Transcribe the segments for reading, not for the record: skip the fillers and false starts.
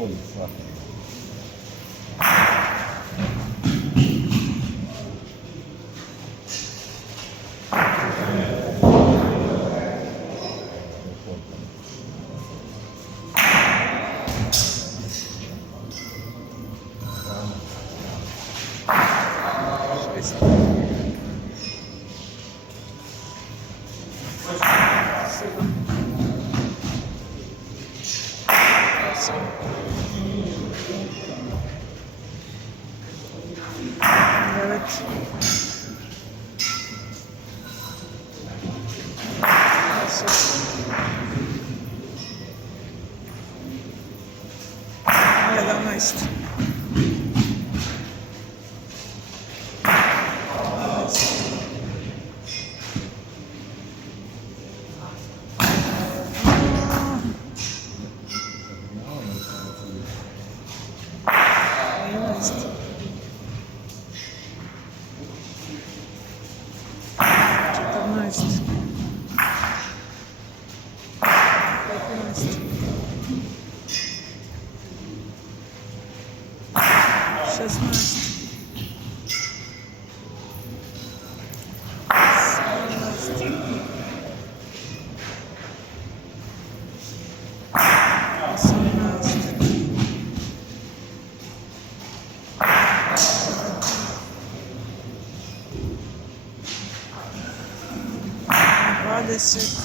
bolji svaki. Evet. Jedanaest. Četrnaest. 16. 20.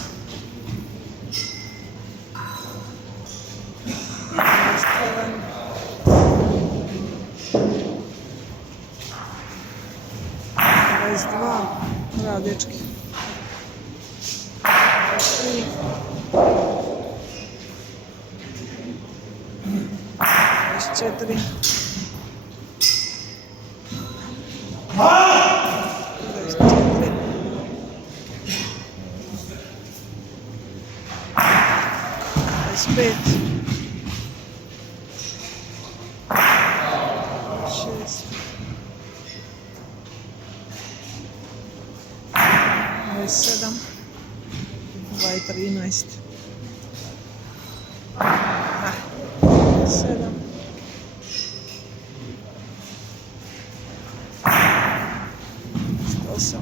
22, bravo dečki. 23, 24, 25, 6, 27, 13, 7, 8,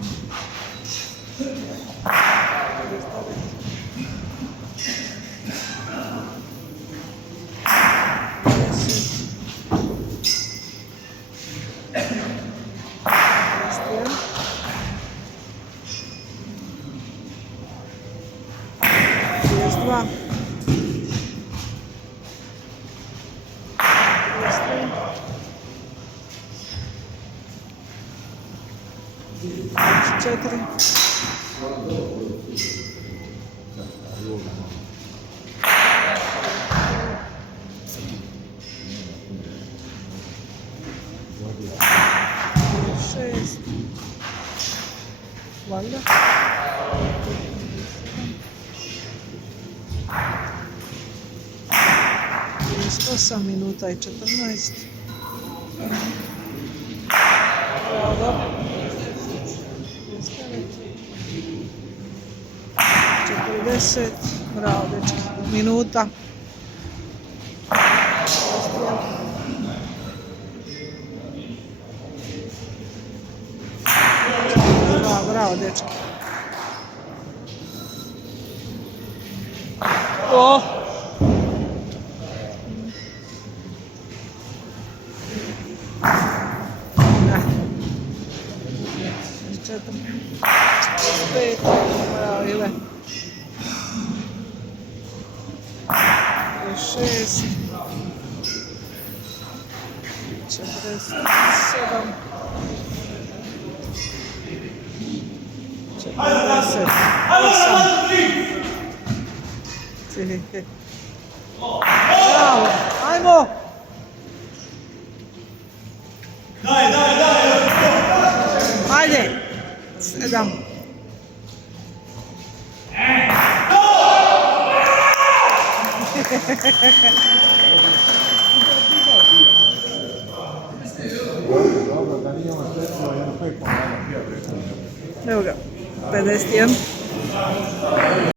32, 4, 6, valjda. 8 minuta i 14. Dobro. 40. Bravo, dečki. Minuta. 42. Bravo, dečki. O! Pet, bravo Ile. 6, 47, 48. Bravo, ajmo! Ajde! 7. Dobro, da nije ono sredstvo, jedno 5 ponavlja. Evo ga, 51.